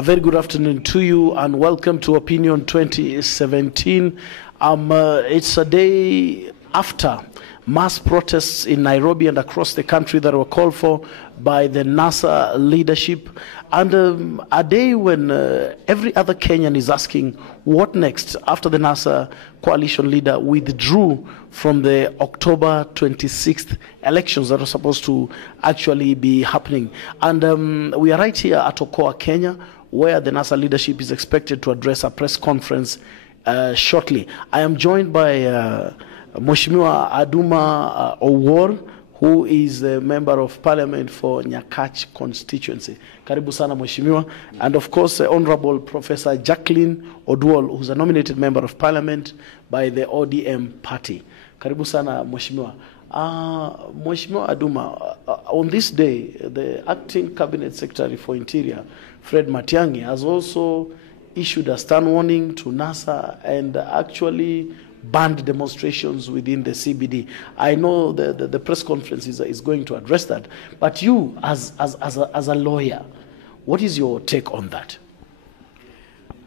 A very good afternoon to you and welcome to Opinion 2017. It's a day after mass protests in Nairobi and across the country that were called for by the NASA leadership, and a day when every other Kenyan is asking what next after the NASA coalition leader withdrew from the October 26th elections that were supposed to actually be happening. And we are right here at Okoa, Kenya, where the NASA leadership is expected to address a press conference shortly. I am joined by Mheshimiwa Aduma Owor, who is a member of parliament for Nyakach constituency. Karibu sana Mheshimiwa. And of course, Honorable Professor Jacqueline Oduol, who's a nominated member of parliament by the ODM party. Karibu sana Mheshimiwa. Mheshimiwa Aduma, on this day, the acting cabinet secretary for Interior, Fred Matiang'i, has also issued a stern warning to NASA and actually banned demonstrations within the CBD. I know the press conference is going to address that, but you, as a lawyer, what is your take on that?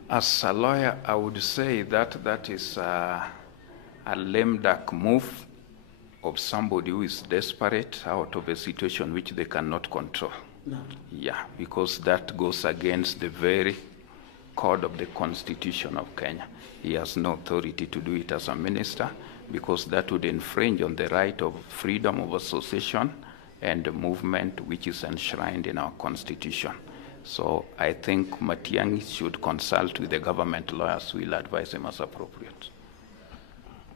As a lawyer, I would say that that is a lame duck move of somebody who is desperate out of a situation which they cannot control. No. Yeah, because that goes against the very code of the Constitution of Kenya. He has no authority to do it as a minister because that would infringe on the right of freedom of association and movement which is enshrined in our Constitution. So I think Matiang'i should consult with the government lawyers who will advise him as appropriate.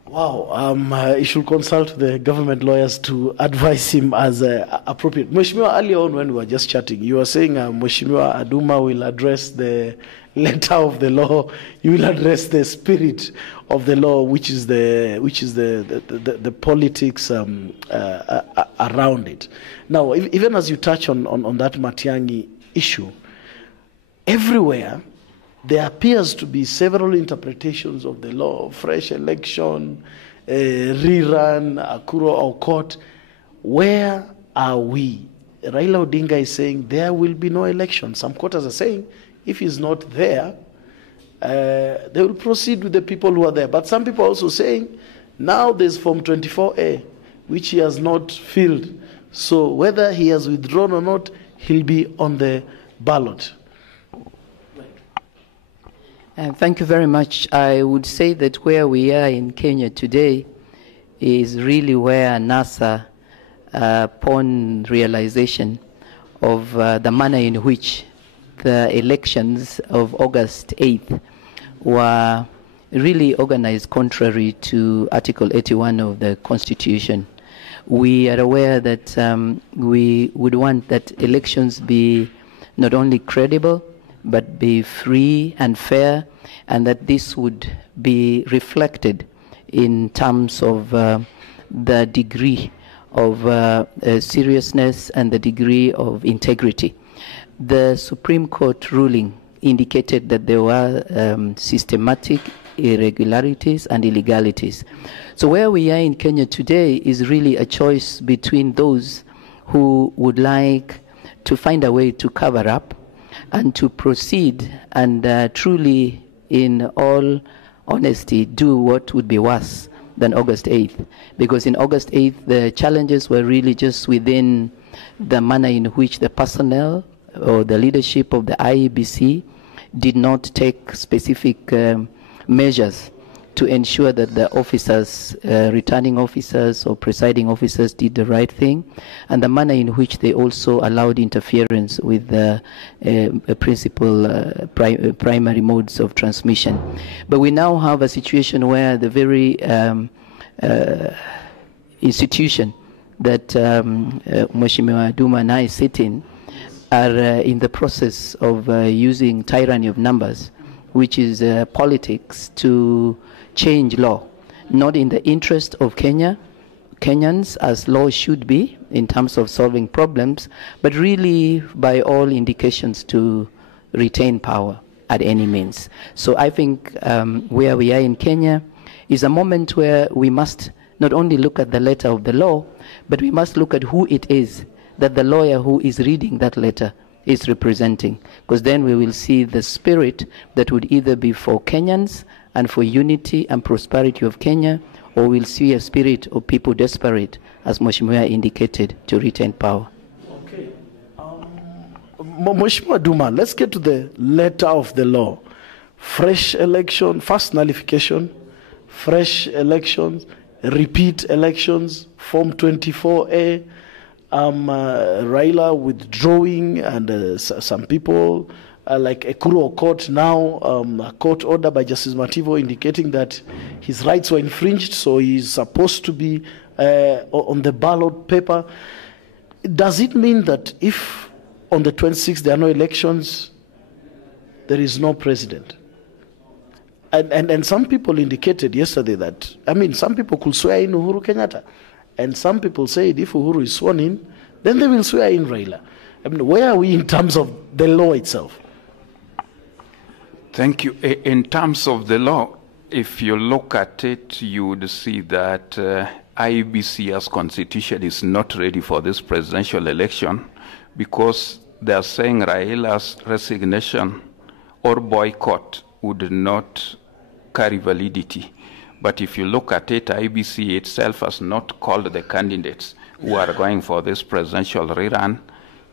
Wow, he should consult the government lawyers to advise him as appropriate. Mheshimiwa, earlier on when we were just chatting, you were saying Mheshimiwa Aduma will address the letter of the law. You will address the spirit of the law, which is the politics around it. Now, even as you touch on that Matiang'i issue, everywhere there appears to be several interpretations of the law: fresh election, rerun, Akuro or court. Where are we? Raila Odinga is saying there will be no election. Some quarters are saying if he's not there, they will proceed with the people who are there. But some people are also saying now there's Form 24A, which he has not filled. So whether he has withdrawn or not, he'll be on the ballot. Thank you very much. I would say that where we are in Kenya today is really where NASA, upon realization of the manner in which the elections of August 8th were really organized contrary to Article 81 of the Constitution. We are aware that we would want that elections be not only credible, but be free and fair, and that this would be reflected in terms of the degree of seriousness and the degree of integrity. The Supreme Court ruling indicated that there were systematic irregularities and illegalities. So where we are in Kenya today is really a choice between those who would like to find a way to cover up and to proceed and truly, in all honesty, do what would be worse than August 8th. Because in August 8th, the challenges were really just within the manner in which the personnel or the leadership of the IEBC did not take specific measures to ensure that the officers, returning officers or presiding officers did the right thing, and the manner in which they also allowed interference with the primary modes of transmission. But we now have a situation where the very institution that Mheshimiwa Aduma and I sit in are in the process of using tyranny of numbers, which is politics, to change law, not in the interest of Kenyans as law should be in terms of solving problems, but really by all indications to retain power at any means. So I think where we are in Kenya is a moment where we must not only look at the letter of the law, but we must look at who it is that the lawyer who is reading that letter is representing, because then we will see the spirit that would either be for Kenyans and for unity and prosperity of Kenya, or we'll see a spirit of people desperate, as Mheshimiwa indicated, to retain power. Okay. Mheshimiwa Duma, let's get to the letter of the law. Fresh election, first nullification, fresh elections, repeat elections, Form 24A, Raila withdrawing, and some people, like Ekuru Court now, a court order by Justice Mativo indicating that his rights were infringed, so he's supposed to be on the ballot paper. Does it mean that if on the 26th there are no elections, there is no president? And some people indicated yesterday that, I mean, some people could swear in Uhuru Kenyatta, and some people said if Uhuru is sworn in, then they will swear in Raila. I mean, where are we in terms of the law itself? Thank you. In terms of the law, if you look at it, you would see that IEBC as constitution is not ready for this presidential election, because they are saying Raila's resignation or boycott would not carry validity. But if you look at it, IBC itself has not called the candidates who are going for this presidential rerun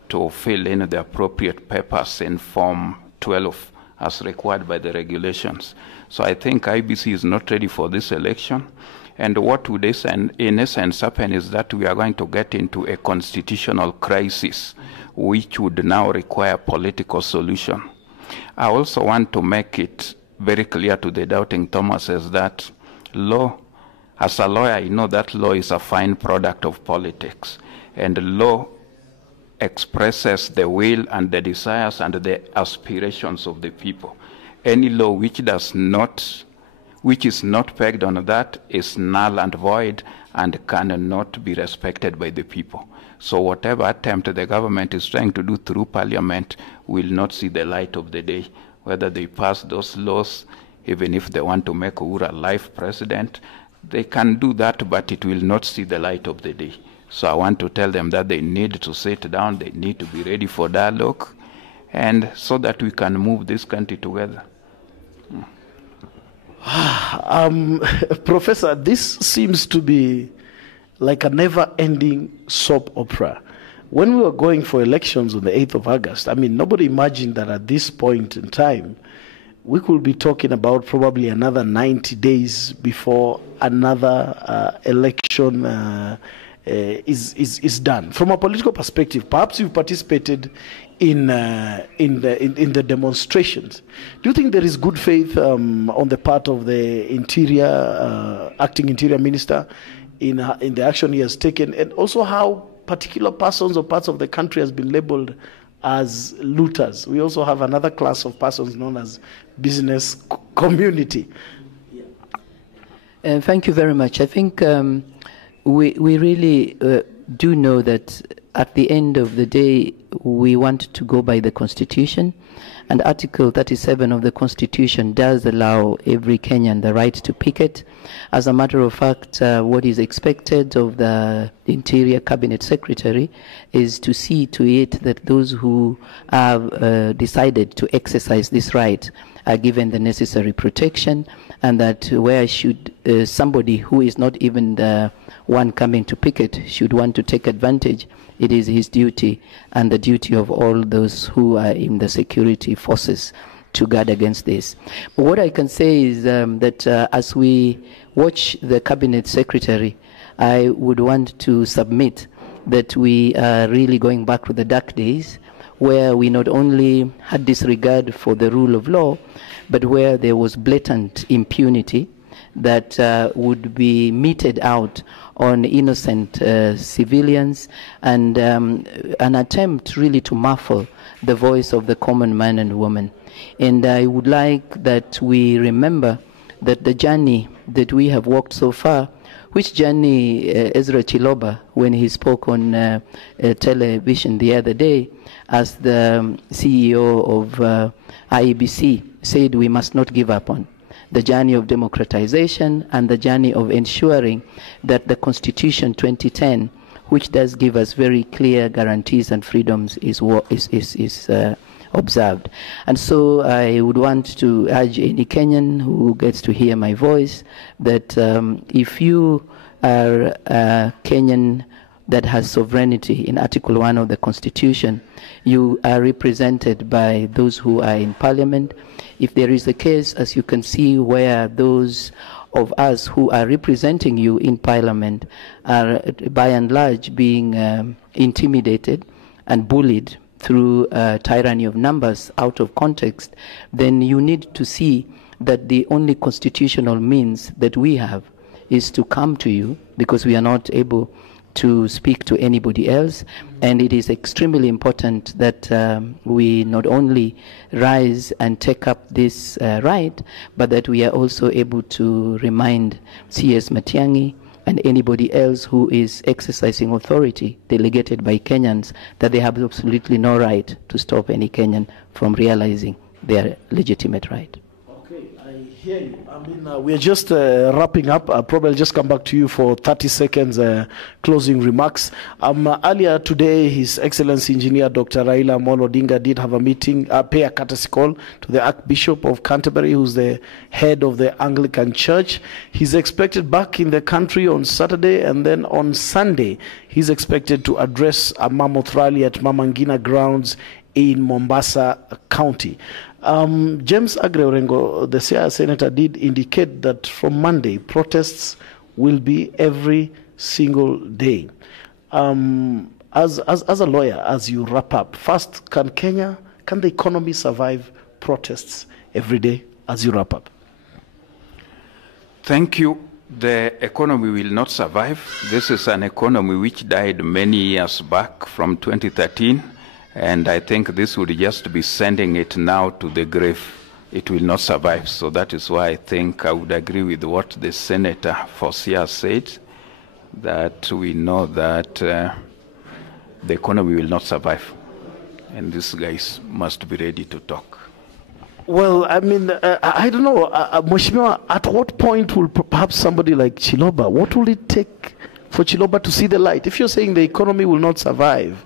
to fill in the appropriate papers in Form 12 as required by the regulations. So I think IBC is not ready for this election. And what would in essence happen is that we are going to get into a constitutional crisis, which would now require political solution. I also want to make it very clear to the doubting Thomases that law, as a lawyer, I know that law is a fine product of politics, and law expresses the will and the desires and the aspirations of the people. Any law which is not pegged on that is null and void and cannot be respected by the people. So whatever attempt the government is trying to do through parliament will not see the light of the day. Whether they pass those laws, even if they want to make Uhuru a life president, they can do that, but it will not see the light of the day. So I want to tell them that they need to sit down, they need to be ready for dialogue, and so that we can move this country together. Professor, this seems to be like a never-ending soap opera. When we were going for elections on the 8th of August, I mean, nobody imagined that at this point in time, we could be talking about probably another 90 days before another election is done. From a political perspective, perhaps you've participated in the demonstrations. Do you think there is good faith on the part of the acting Interior Minister in the action he has taken, and also how particular persons or parts of the country has been labeled as looters? We also have another class of persons known as business community. Thank you very much. I think we really do know that at the end of the day, we want to go by the Constitution, and Article 37 of the Constitution does allow every Kenyan the right to picket. As a matter of fact, what is expected of the Interior Cabinet Secretary is to see to it that those who have decided to exercise this right are given the necessary protection, and that where should somebody who is not even the one coming to picket should want to take advantage, it is his duty and the duty of all those who are in the security forces to guard against this. But what I can say is that as we watch the Cabinet Secretary, I would want to submit that we are really going back to the dark days, where we not only had disregard for the rule of law, but where there was blatant impunity that would be meted out on innocent civilians, and an attempt really to muffle the voice of the common man and woman. And I would like that we remember that the journey that we have walked so far, which journey Ezra Chiloba, when he spoke on television the other day as the CEO of IEBC, said we must not give up on. The journey of democratization and the journey of ensuring that the Constitution 2010 which does give us very clear guarantees and freedoms, is observed. And so I would want to urge any Kenyan who gets to hear my voice that if you are a Kenyan that has sovereignty in Article 1 of the Constitution, you are represented by those who are in Parliament. If there is a case, as you can see, where those of us who are representing you in Parliament are by and large being intimidated and bullied through tyranny of numbers out of context, then you need to see that the only constitutional means that we have is to come to you, because we are not able to speak to anybody else. And it is extremely important that we not only rise and take up this right, but that we are also able to remind C.S. Matiang'i and anybody else who is exercising authority delegated by Kenyans that they have absolutely no right to stop any Kenyan from realizing their legitimate right. Okay, I hear you. I mean, we're just wrapping up. Probably I'll just come back to you for 30 seconds closing remarks. Earlier today, His Excellency Engineer Dr. Raila Amolo Odinga did have a meeting, pay a courtesy call to the Archbishop of Canterbury, who's the head of the Anglican Church. He's expected back in the country on Saturday, and then on Sunday, he's expected to address a mammoth rally at Mama Ngina grounds in Mombasa County. James Agre Orengo, the Siaya senator, did indicate that from Monday, protests will be every single day. As a lawyer, as you wrap up, first, can the economy survive protests every day as you wrap up? Thank you. The economy will not survive. This is an economy which died many years back from 2013. And I think this would just be sending it now to the grave. It will not survive. So that is why I think I would agree with what the Senator for Siaya said, that we know that the economy will not survive. And these guys must be ready to talk. Well, I mean, I don't know, Mheshimiwa, at what point will perhaps somebody like Chiloba, what will it take for Chiloba to see the light? If you're saying the economy will not survive,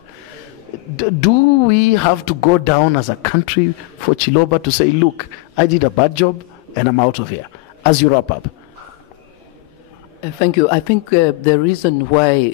do we have to go down as a country for Chiloba to say, look, I did a bad job and I'm out of here, as you wrap up? Thank you. I think the reason why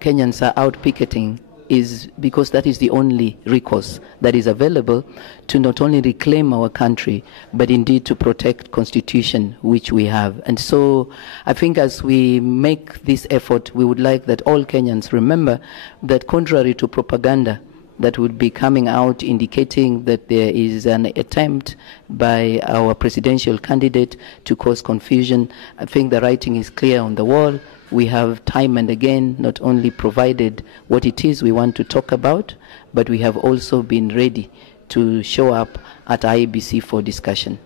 Kenyans are out picketing is because that is the only recourse that is available to not only reclaim our country, but indeed to protect Constitution, which we have. And so I think as we make this effort, we would like that all Kenyans remember that contrary to propaganda that would be coming out indicating that there is an attempt by our presidential candidate to cause confusion, I think the writing is clear on the wall. We have time and again not only provided what it is we want to talk about, but we have also been ready to show up at IEBC for discussion.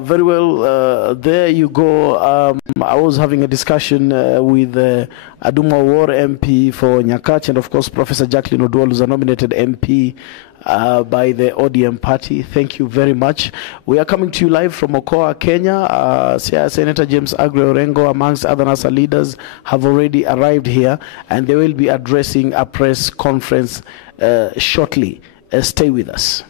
Very well, there you go. I was having a discussion with Aduma War MP for Nyakach, and of course Professor Jacqueline Oduol, who's a nominated MP by the ODM party. Thank you very much. We are coming to you live from Okoa, Kenya. Senator James Agre Orengo, amongst other NASA leaders, have already arrived here, and they will be addressing a press conference shortly. Stay with us.